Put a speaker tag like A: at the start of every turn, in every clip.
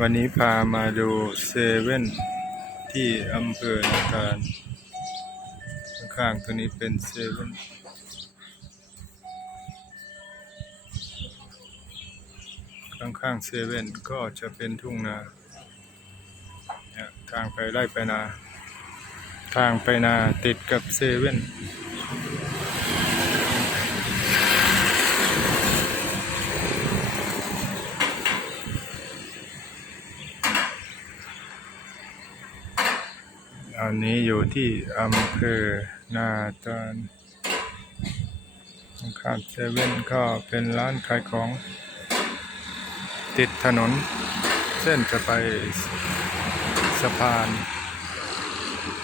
A: วันนี้พามาดูเซเว่นที่อำเภอนาการข้างๆตัวนี้เป็นเซเว่นข้างๆเซเว่นก็จะเป็นทุ่งนาทางไปไล่ไปนา ทางไปนาติดกับเซเว่น อันนี้อยู่ที่อำเภอนาตาลข้างๆเซเว่นก็เป็นร้านขายของ ติดถนน เส้นจะไปสะพาน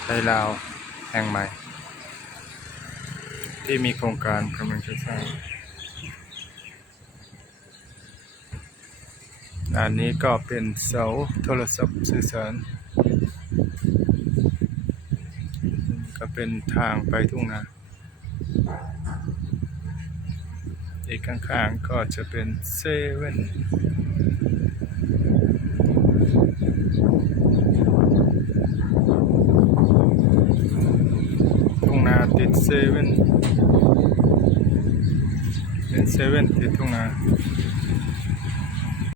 A: ไทยลาวแห่งใหม่ ที่มีโครงการกำลังจะสร้างอันนี้ก็เป็นเสาโทรศัพท์สื่อสาร เป็นทางไปทุ่งนาอีกข้างๆก็จะเป็นเซเว่นทุ่งนาติดเซเว่นเป็นเซเว่นติดทุ่งนา